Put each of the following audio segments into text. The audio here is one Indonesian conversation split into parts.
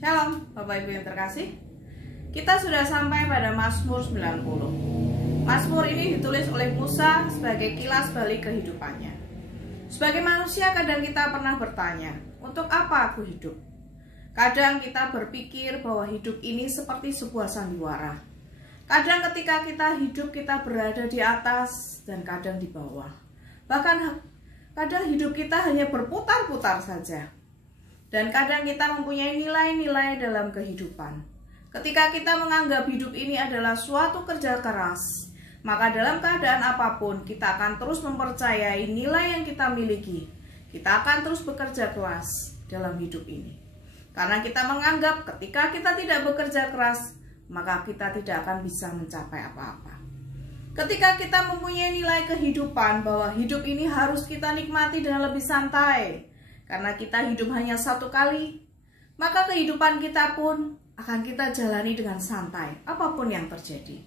Shalom Bapak Ibu yang terkasih. Kita sudah sampai pada Mazmur 90. Mazmur ini ditulis oleh Musa sebagai kilas balik kehidupannya. Sebagai manusia kadang kita pernah bertanya, untuk apa aku hidup? Kadang kita berpikir bahwa hidup ini seperti sebuah sandiwara. Kadang ketika kita hidup kita berada di atas dan kadang di bawah. Bahkan kadang hidup kita hanya berputar-putar saja. Dan kadang kita mempunyai nilai-nilai dalam kehidupan. Ketika kita menganggap hidup ini adalah suatu kerja keras, maka dalam keadaan apapun kita akan terus mempercayai nilai yang kita miliki. Kita akan terus bekerja keras dalam hidup ini. Karena kita menganggap ketika kita tidak bekerja keras, maka kita tidak akan bisa mencapai apa-apa. Ketika kita mempunyai nilai kehidupan bahwa hidup ini harus kita nikmati dengan lebih santai, karena kita hidup hanya satu kali, maka kehidupan kita pun akan kita jalani dengan santai, apapun yang terjadi.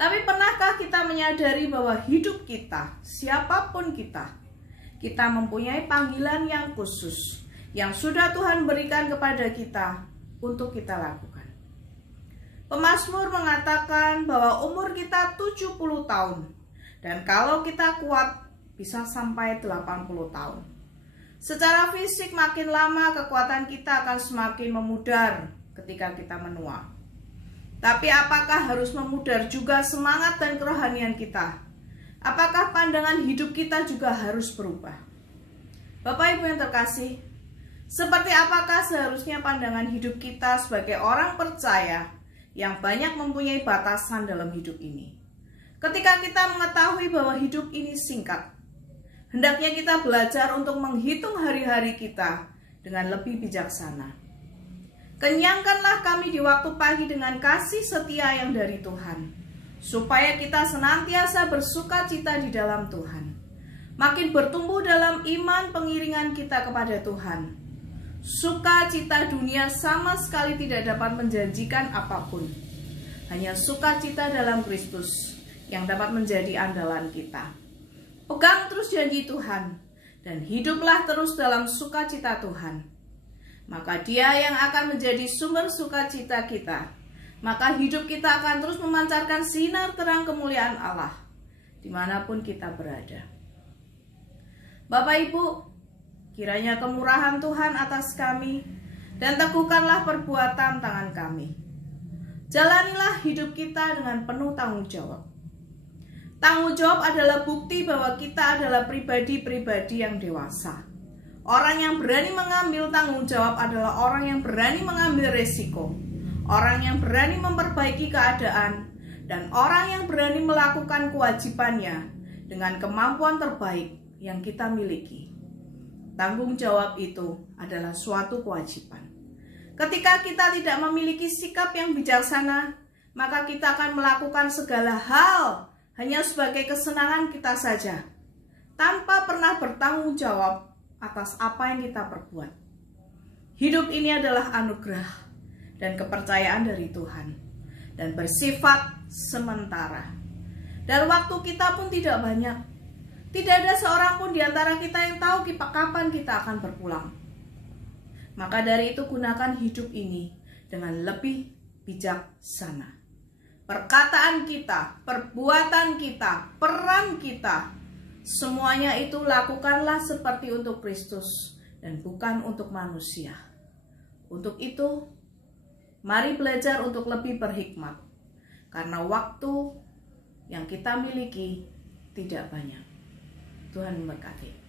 Tapi pernahkah kita menyadari bahwa hidup kita, siapapun kita mempunyai panggilan yang khusus, yang sudah Tuhan berikan kepada kita untuk kita lakukan. Pemazmur mengatakan bahwa umur kita 70 tahun, dan kalau kita kuat bisa sampai 80 tahun. Secara fisik makin lama kekuatan kita akan semakin memudar ketika kita menua. Tapi apakah harus memudar juga semangat dan kerohanian kita? Apakah pandangan hidup kita juga harus berubah? Bapak Ibu yang terkasih, seperti apakah seharusnya pandangan hidup kita sebagai orang percaya yang banyak mempunyai batasan dalam hidup ini? Ketika kita mengetahui bahwa hidup ini singkat, hendaknya kita belajar untuk menghitung hari-hari kita dengan lebih bijaksana. Kenyangkanlah kami di waktu pagi dengan kasih setia yang dari Tuhan, supaya kita senantiasa bersuka cita di dalam Tuhan. Makin bertumbuh dalam iman pengiringan kita kepada Tuhan. Sukacita dunia sama sekali tidak dapat menjanjikan apapun. Hanya sukacita dalam Kristus yang dapat menjadi andalan kita. Pegang terus janji Tuhan dan hiduplah terus dalam sukacita Tuhan. Maka Dia yang akan menjadi sumber sukacita kita. Maka hidup kita akan terus memancarkan sinar terang kemuliaan Allah dimanapun kita berada. Bapak Ibu, kiranya kemurahan Tuhan atas kami dan teguhkanlah perbuatan tangan kami. Jalanilah hidup kita dengan penuh tanggung jawab. Tanggung jawab adalah bukti bahwa kita adalah pribadi-pribadi yang dewasa. Orang yang berani mengambil tanggung jawab adalah orang yang berani mengambil resiko. Orang yang berani memperbaiki keadaan. Dan orang yang berani melakukan kewajibannya dengan kemampuan terbaik yang kita miliki. Tanggung jawab itu adalah suatu kewajiban. Ketika kita tidak memiliki sikap yang bijaksana, maka kita akan melakukan segala hal hanya sebagai kesenangan kita saja, tanpa pernah bertanggung jawab atas apa yang kita perbuat. Hidup ini adalah anugerah dan kepercayaan dari Tuhan, dan bersifat sementara. Dan waktu kita pun tidak banyak. Tidak ada seorang pun di antara kita yang tahu kapan kita akan berpulang. Maka dari itu gunakan hidup ini dengan lebih bijaksana. Perkataan kita, perbuatan kita, peran kita, semuanya itu lakukanlah seperti untuk Kristus dan bukan untuk manusia. Untuk itu, mari belajar untuk lebih berhikmat, karena waktu yang kita miliki tidak banyak. Tuhan memberkati.